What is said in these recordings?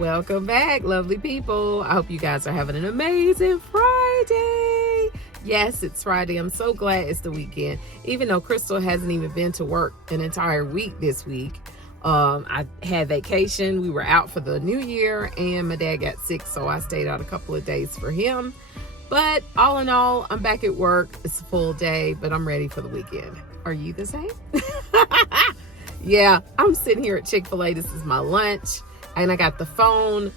Welcome back, lovely people. I hope you guys are having an amazing Friday. Yes, it's Friday. I'm so glad it's the weekend. Even though Crystal hasn't even been to work an entire week this week. I had vacation. We were out for the new year and my dad got sick, so I stayed out a couple of days for him. But all in all, I'm back at work. It's a full day, but I'm ready for the weekend. Are you the same? Yeah, I'm sitting here at Chick-fil-A. This is my lunch. And I got the phone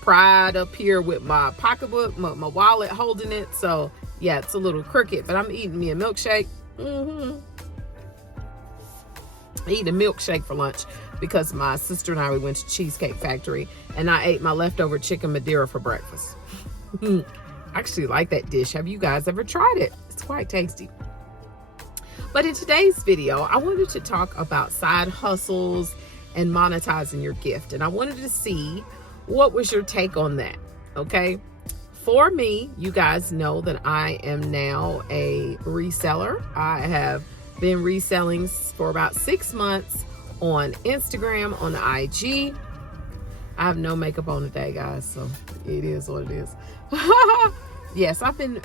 pried up here with my pocketbook, my wallet holding it. So, yeah, it's a little crooked, but I'm eating me a milkshake. Eating a milkshake for lunch because my sister and I, we went to Cheesecake Factory and I ate my leftover chicken Madeira for breakfast. I actually like that dish. Have you guys ever tried it? It's quite tasty. But in today's video, I wanted to talk about side hustles and monetizing your gift. And I wanted to see what was your take on that, okay? For me, you guys know that I am now a reseller. I have been reselling for about 6 months on Instagram, on IG. I have no makeup on today, guys, so it is what it is. Yes, I've been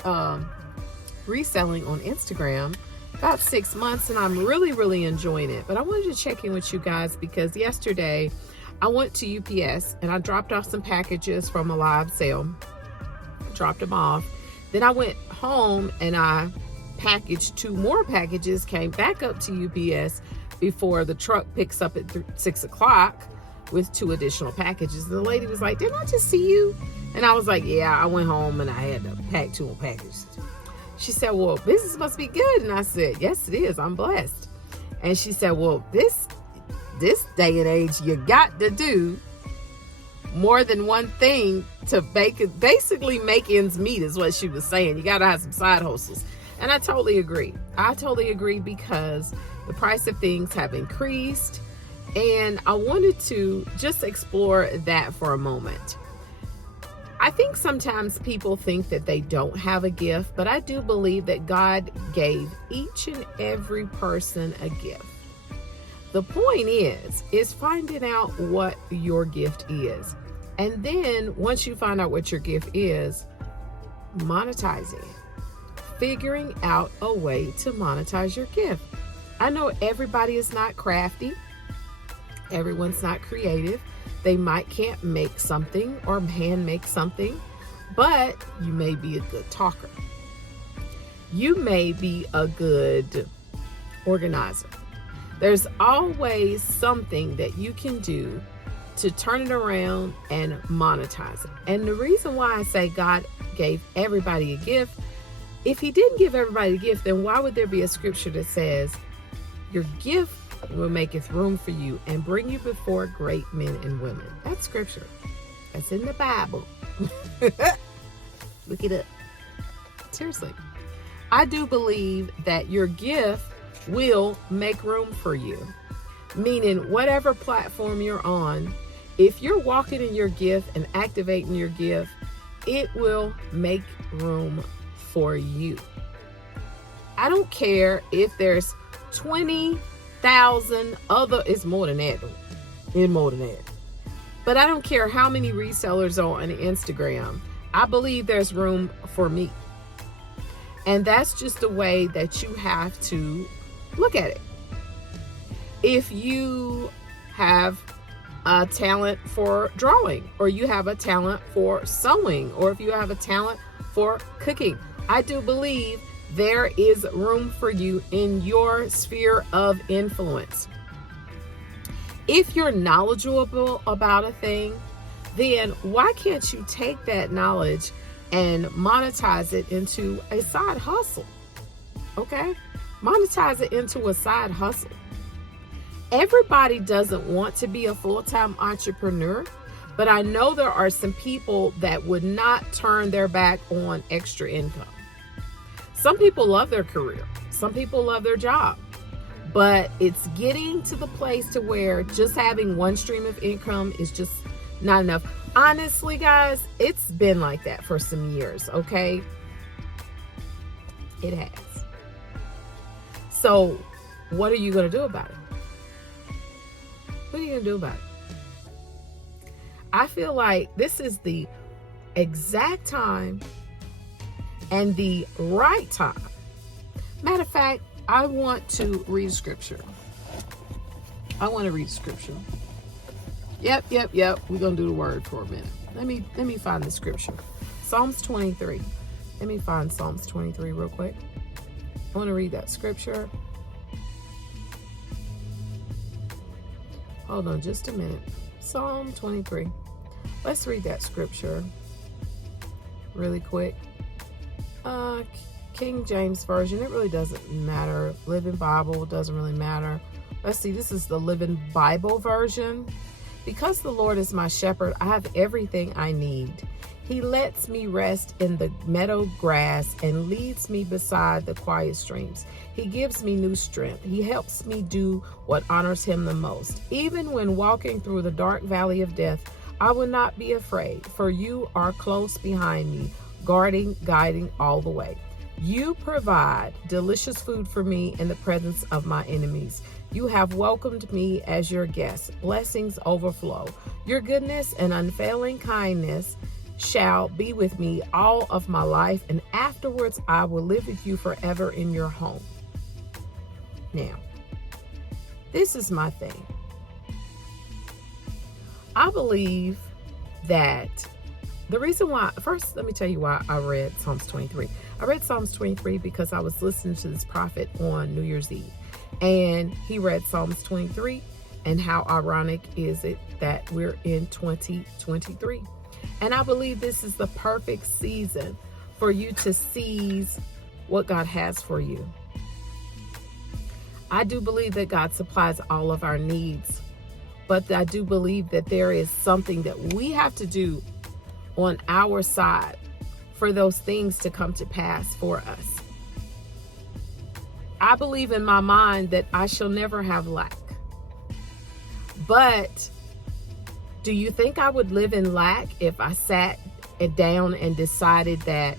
reselling on Instagram about 6 months and I'm really enjoying it. But I wanted to check in with you guys because yesterday I went to UPS and I dropped off some packages from a live sale. Dropped them off. Then I went home and I packaged 2 more packages, came back up to UPS before the truck picks up at 6 o'clock with 2 additional packages. And the lady was like, "Didn't I just see you?" And I was like, "Yeah, I went home and I had to pack 2 more packages." She said, "Well, business must be good." And I said, "Yes, it is. I'm blessed." And she said, "Well, this day and age, you got to do more than one thing to basically make ends meet," is what she was saying. You got to have some side hustles. And I totally agree. I totally agree because the price of things have increased. And I wanted to just explore that for a moment. I think sometimes people think that they don't have a gift, but I do believe that God gave each and every person a gift. The point is finding out what your gift is. And then once you find out what your gift is, monetizing it. Figuring out a way to monetize your gift. I know everybody is not crafty. Everyone's not creative. They can't make something or hand make something, but you may be a good talker. You may be a good organizer. There's always something that you can do to turn it around and monetize it. And the reason why I say God gave everybody a gift, if he didn't give everybody a gift, then why would there be a scripture that says, "Your gift will maketh room for you and bring you before great men and women"? That's scripture. That's in the Bible. Look it up. Seriously. I do believe that your gift will make room for you. Meaning whatever platform you're on, if you're walking in your gift and activating your gift, it will make room for you. I don't care if there's 20,000 other, it's more than that though. It's more than that. But I don't care how many resellers are on Instagram. I believe there's room for me. And that's just the way that you have to look at it. If you have a talent for drawing, or you have a talent for sewing, or if you have a talent for cooking, I do believe there is room for you in your sphere of influence. If you're knowledgeable about a thing, then why can't you take that knowledge and monetize it into a side hustle? Okay? Monetize it into a side hustle. Everybody doesn't want to be a full-time entrepreneur, but I know there are some people that would not turn their back on extra income. Some people love their career. Some people love their job. But it's getting to the place to where just having one stream of income is just not enough. Honestly, guys, it's been like that for some years, okay? It has. So what are you going to do about it? What are you going to do about it? I feel like this is the exact time and the right time. Matter of fact, I want to read scripture. Yep. We're going to do the word for a minute. Let me find the scripture. Psalms 23. Let me find Psalms 23 real quick. I want to read that scripture. Hold on just a minute. Psalm 23. Let's read that scripture really quick. King James Version, it really doesn't matter. Living Bible doesn't really matter. Let's see, this is the Living Bible version. Because the Lord is my shepherd, I have everything I need. He lets me rest in the meadow grass and leads me beside the quiet streams. He gives me new strength. He helps me do what honors him the most. Even when walking through the dark valley of death, I will not be afraid, for you are close behind me, guiding all the way. You provide delicious food for me in the presence of my enemies. You have welcomed me as your guest. Blessings overflow. Your goodness and unfailing kindness shall be with me all of my life, and afterwards I will live with you forever in your home. Now, this is my thing. I believe that the reason why, first, let me tell you why I read Psalms 23. I read Psalms 23 because I was listening to this prophet on New Year's Eve, and he read Psalms 23, and how ironic is it that we're in 2023. And I believe this is the perfect season for you to seize what God has for you. I do believe that God supplies all of our needs, but I do believe that there is something that we have to do on our side for those things to come to pass for us. I believe in my mind that I shall never have lack. But do you think I would live in lack if I sat down and decided that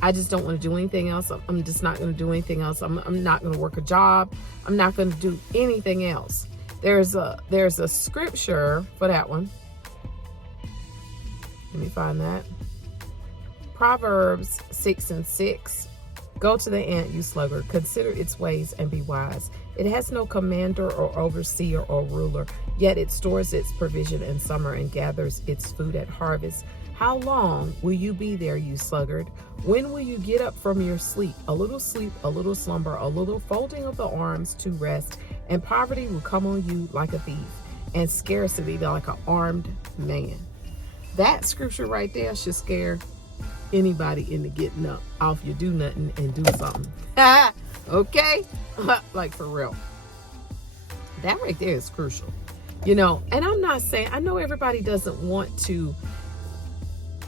I just don't want to do anything else? I'm just not going to do anything else. I'm not going to work a job. I'm not going to do anything else. There's a scripture for that one. Let me find that. Proverbs 6:6. Go to the ant, you sluggard. Consider its ways and be wise. It has no commander or overseer or ruler, yet it stores its provision in summer and gathers its food at harvest. How long will you be there, you sluggard? When will you get up from your sleep? A little slumber, a little folding of the arms to rest, and poverty will come on you like a thief, and scarcity like an armed man. That scripture right there should scare anybody into getting up off your do nothing and do something. Okay? Like, for real. That right there is crucial. You know, and I'm not saying, I know everybody doesn't want to,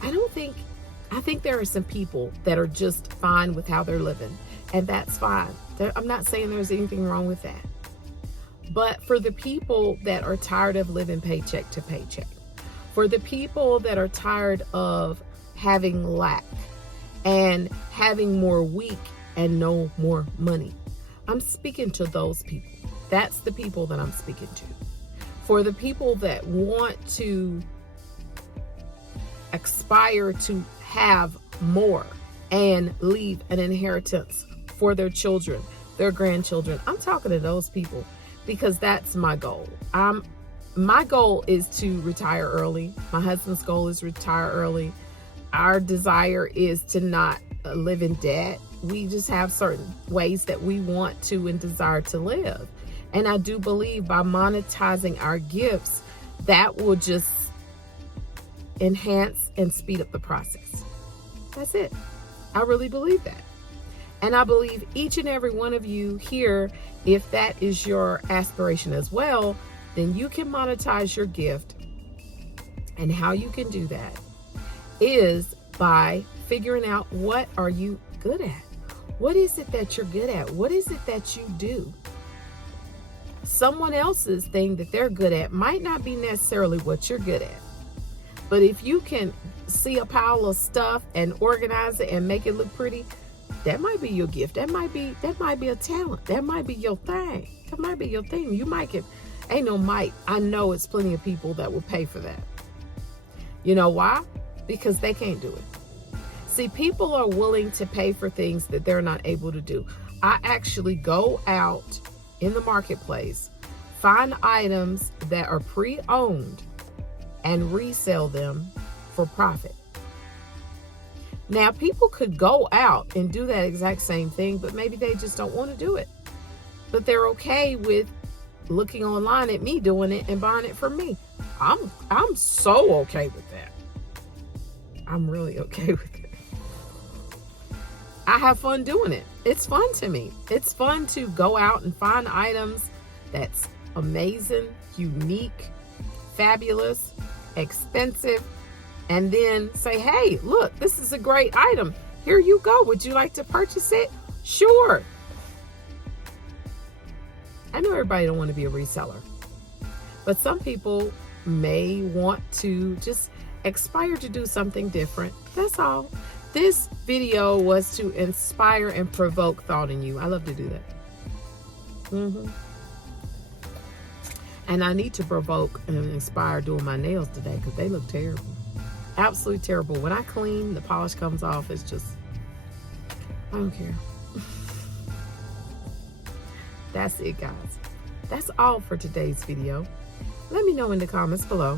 I think there are some people that are just fine with how they're living, and that's fine. I'm not saying there's anything wrong with that. But for the people that are tired of living paycheck to paycheck, for the people that are tired of having lack and having more weak and no more money, I'm speaking to those people. That's the people that I'm speaking to. For the people that want to aspire to have more and leave an inheritance for their children, their grandchildren, I'm talking to those people, because that's my goal. My goal is to retire early. My husband's goal is to retire early. Our desire is to not live in debt. We just have certain ways that we want to and desire to live. And I do believe by monetizing our gifts, that will just enhance and speed up the process. That's it. I really believe that. And I believe each and every one of you here, if that is your aspiration as well, then you can monetize your gift. And how you can do that is by figuring out, what are you good at? What is it that you're good at? What is it that you do? Someone else's thing that they're good at might not be necessarily what you're good at. But if you can see a pile of stuff and organize it and make it look pretty, that might be your gift. That might be a talent. That might be your thing. That might be your thing. You might get, I know it's plenty of people that will pay for that. You know why? Because they can't do it. See, people are willing to pay for things that they're not able to do. I actually go out in the marketplace, find items that are pre-owned, and resell them for profit. Now, people could go out and do that exact same thing, but maybe they just don't want to do it. But they're okay with looking online at me doing it and buying it from me. I'm so okay with that. I'm really okay with it. I have fun doing it. It's fun to me. It's fun to go out and find items that's amazing, unique, fabulous, expensive, and then say, hey, look, this is a great item. Here you go. Would you like to purchase it? Sure. I know everybody don't want to be a reseller, but some people may want to just aspire to do something different. That's all. This video was to inspire and provoke thought in you. I love to do that. And I need to provoke and inspire doing my nails today because they look terrible. Absolutely terrible. When I clean, the polish comes off. It's just, I don't care. That's it, guys. That's all for today's video. Let me know in the comments below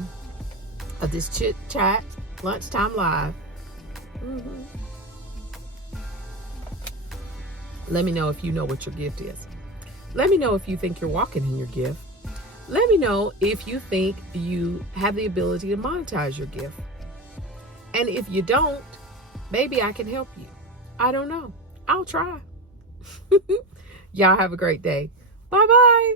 of this chit chat lunchtime live. Let me know if you know what your gift is. Let me know if you think you're walking in your gift. Let me know if you think you have the ability to monetize your gift. And if you don't, maybe I can help you. I don't know. I'll try. Y'all have a great day. Bye-bye.